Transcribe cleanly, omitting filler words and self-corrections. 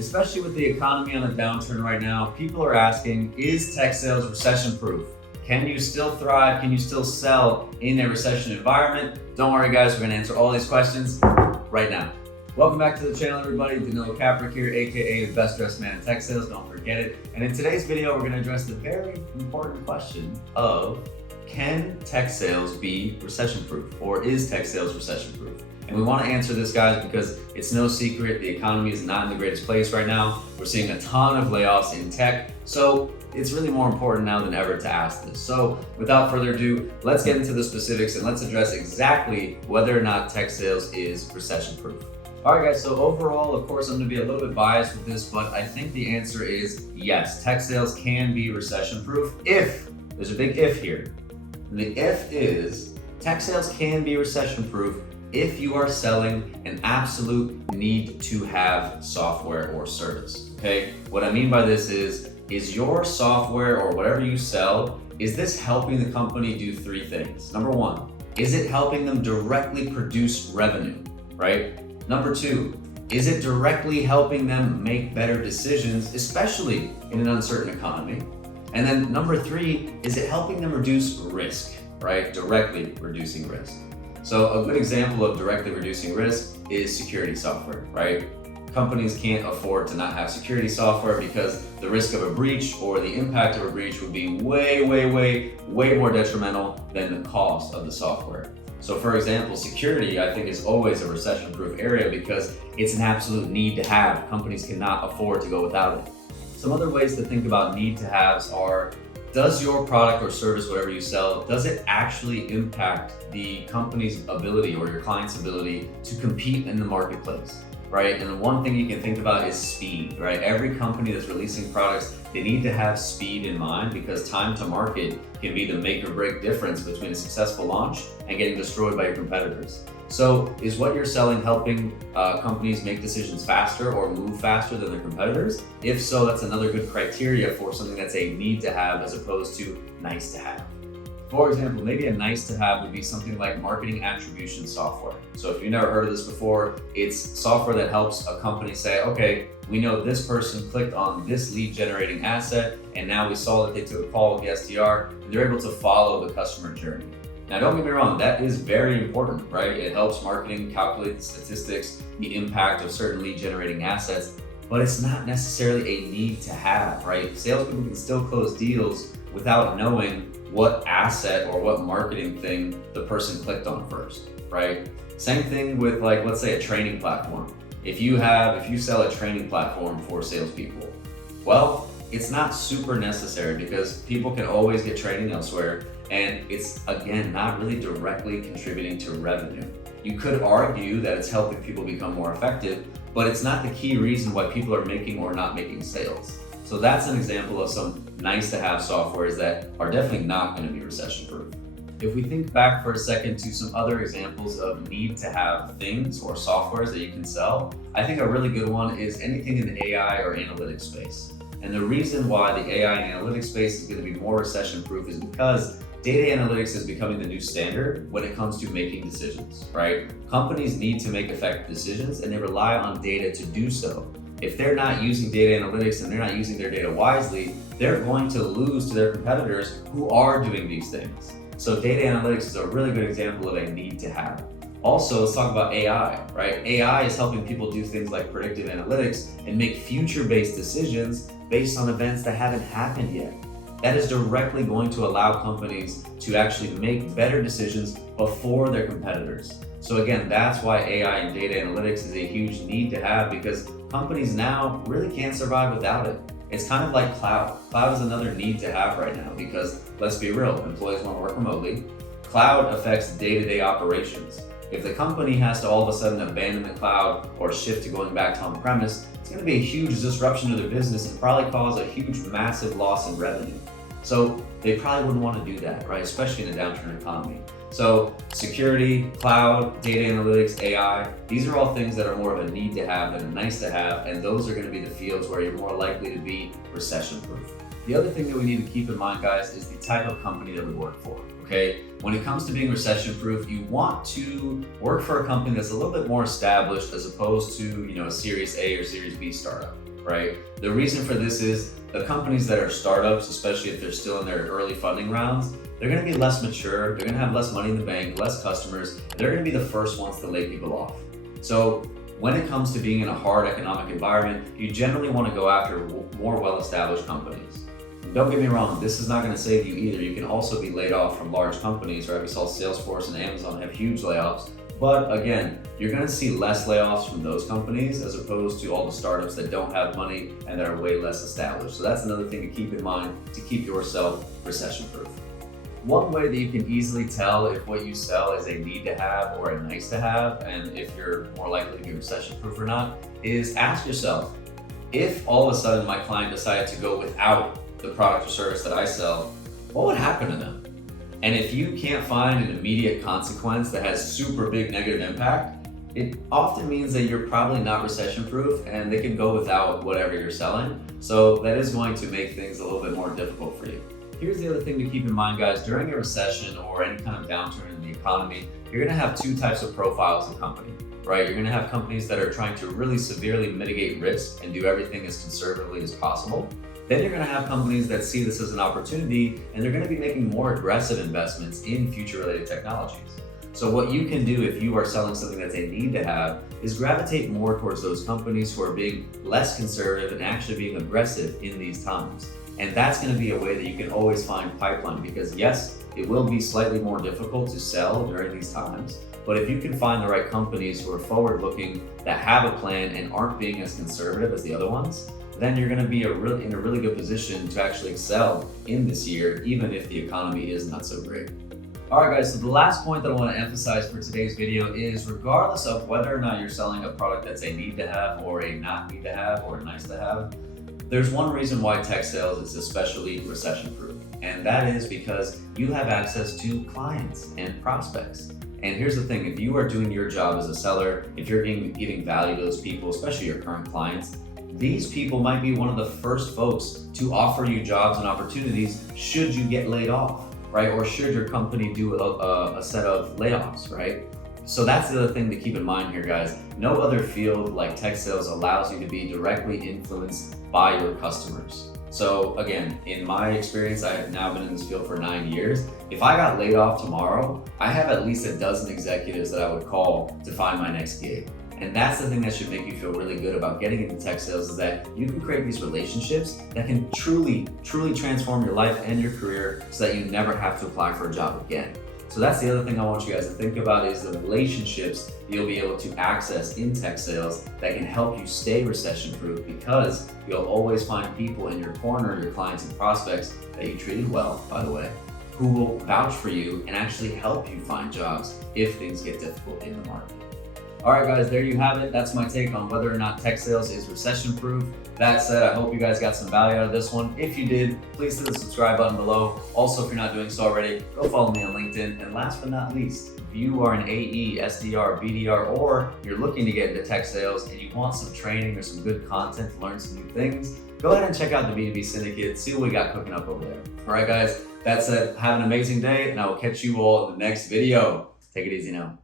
Especially with the economy on a downturn right now, people are asking, is tech sales recession proof? Can you still thrive? Can you still sell in a recession environment? Don't worry guys, we're gonna answer all these questions right now. Welcome back to the channel everybody, Untitled Chapter here, aka the best dressed man in tech sales, don't forget it. And in today's video, we're gonna address the very important question of, can tech sales be recession proof, or is tech sales recession proof? And we want to answer this, guys, because it's no secret the economy is not in the greatest place right now. We're seeing a ton of layoffs in tech, so it's really more important now than ever to ask this. So without further ado, let's get into the specifics and let's address exactly whether or not tech sales is recession proof. All right, guys, so overall, of course, I'm gonna be a little bit biased with this, but I think the answer is yes, tech sales can be recession proof if, there's a big if here. And the if is, tech sales can be recession proof if you are selling an absolute need to have software or service, okay? What I mean by this is your software or whatever you sell, is this helping the company do three things? Number one, is it helping them directly produce revenue, right? Number two, is it directly helping them make better decisions, especially in an uncertain economy? And then number three, is it helping them reduce risk, right? Directly reducing risk. So a good example of directly reducing risk is security software, right? Companies can't afford to not have security software because the risk of a breach or the impact of a breach would be way more detrimental than the cost of the software. So for example, security, I think, is always a recession-proof area because it's an absolute need to have. Companies cannot afford to go without it. Some other ways to think about need to haves are, does your product or service, whatever you sell, does it actually impact the company's ability or your client's ability to compete in the marketplace, right? And the one thing you can think about is speed, right? Every company that's releasing products, they need to have speed in mind because time to market can be the make or break difference between a successful launch and getting destroyed by your competitors. So is what you're selling helping companies make decisions faster or move faster than their competitors? If so, that's another good criteria for something that's a need to have as opposed to nice to have. For example, maybe a nice to have would be something like marketing attribution software. So if you've never heard of this before, it's software that helps a company say, okay, we know this person clicked on this lead generating asset, and now we saw that they took a call with the SDR, and they're able to follow the customer journey. Now, don't get me wrong, that is very important, right? It helps marketing calculate the statistics, the impact of certain lead generating assets, but it's not necessarily a need to have, right? Salespeople can still close deals without knowing what asset or what marketing thing the person clicked on first, right? Same thing with, like, let's say a training platform. If you sell a training platform for salespeople, well, it's not super necessary because people can always get training elsewhere. And it's, again, not really directly contributing to revenue. You could argue that it's helping people become more effective, but it's not the key reason why people are making or not making sales. So that's an example of some nice to have softwares that are definitely not going to be recession proof. If we think back for a second to some other examples of need to have things or softwares that you can sell, I think a really good one is anything in the AI or analytics space. And the reason why the AI and analytics space is going to be more recession proof is because data analytics is becoming the new standard when it comes to making decisions, right? Companies need to make effective decisions and they rely on data to do so. If they're not using data analytics and they're not using their data wisely, they're going to lose to their competitors who are doing these things. So data analytics is a really good example of a need to have. Also, let's talk about AI, right? AI is helping people do things like predictive analytics and make future-based decisions based on events that haven't happened yet. That is directly going to allow companies to actually make better decisions before their competitors. So again, that's why AI and data analytics is a huge need to have because companies now really can't survive without it. It's kind of like cloud. Cloud is another need to have right now because, let's be real, employees want to work remotely. Cloud affects day-to-day operations. If the company has to all of a sudden abandon the cloud or shift to going back to on-premise, it's going to be a huge disruption to their business and probably cause a huge, massive loss in revenue. So they probably wouldn't want to do that, right? Especially in a downturn economy. So security, cloud, data analytics, AI, these are all things that are more of a need to have than a nice to have, and those are going to be the fields where you're more likely to be recession proof. The other thing that we need to keep in mind, guys, is the type of company that we work for. okay? When it comes to being recession proof, you want to work for a company that's a little bit more established as opposed to, a Series A or Series B startup, right? The reason for this is the companies that are startups, especially if they're still in their early funding rounds, they're gonna be less mature, they're gonna have less money in the bank, less customers, they're gonna be the first ones to lay people off. So when it comes to being in a hard economic environment, you generally wanna go after more well-established companies. Don't get me wrong, this is not gonna save you either. You can also be laid off from large companies, right? We saw Salesforce and Amazon have huge layoffs. But again, you're gonna see less layoffs from those companies as opposed to all the startups that don't have money and that are way less established. So that's another thing to keep in mind to keep yourself recession proof. One way that you can easily tell if what you sell is a need to have or a nice to have, and if you're more likely to be recession proof or not, is ask yourself, if all of a sudden my client decided to go without the product or service that I sell, what would happen to them? And if you can't find an immediate consequence that has super big negative impact, it often means that you're probably not recession proof and they can go without whatever you're selling. So that is going to make things a little bit more difficult for you. Here's the other thing to keep in mind, guys. During a recession or any kind of downturn in the economy, you're gonna have two types of profiles of company, right? You're gonna have companies that are trying to really severely mitigate risk and do everything as conservatively as possible. Then you're gonna have companies that see this as an opportunity and they're gonna be making more aggressive investments in future-related technologies. So what you can do if you are selling something that's a need to have is gravitate more towards those companies who are being less conservative and actually being aggressive in these times. And that's gonna be a way that you can always find pipeline, because yes, it will be slightly more difficult to sell during these times, but if you can find the right companies who are forward-looking, that have a plan and aren't being as conservative as the other ones, then you're gonna be in a really good position to actually excel in this year, even if the economy is not so great. All right, guys, so the last point that I wanna emphasize for today's video is regardless of whether or not you're selling a product that's a need to have or a not need to have or a nice to have, there's one reason why tech sales is especially recession proof, and that is because you have access to clients and prospects. And here's the thing, if you are doing your job as a seller, if you're giving value to those people, especially your current clients, these people might be one of the first folks to offer you jobs and opportunities should you get laid off, right? Or should your company do a set of layoffs, right? So that's the other thing to keep in mind here, guys. No other field like tech sales allows you to be directly influenced by your customers. So again, in my experience, I have now been in this field for 9 years. If I got laid off tomorrow, I have at least a dozen executives that I would call to find my next gig. And that's the thing that should make you feel really good about getting into tech sales, is that you can create these relationships that can truly transform your life and your career so that you never have to apply for a job again. So that's the other thing I want you guys to think about, is the relationships that you'll be able to access in tech sales that can help you stay recession proof, because you'll always find people in your corner, your clients and prospects that you treated well, by the way, who will vouch for you and actually help you find jobs if things get difficult in the market. All right, guys, there you have it. That's my take on whether or not tech sales is recession proof. That said, I hope you guys got some value out of this one. If you did, please hit the subscribe button below. Also, if you're not doing so already, go follow me on LinkedIn. And last but not least, if you are an AE, SDR, BDR, or you're looking to get into tech sales and you want some training or some good content to learn some new things, go ahead and check out the B2B Syndicate, see what we got cooking up over there. All right, guys, that said, have an amazing day, and I will catch you all in the next video. Take it easy now.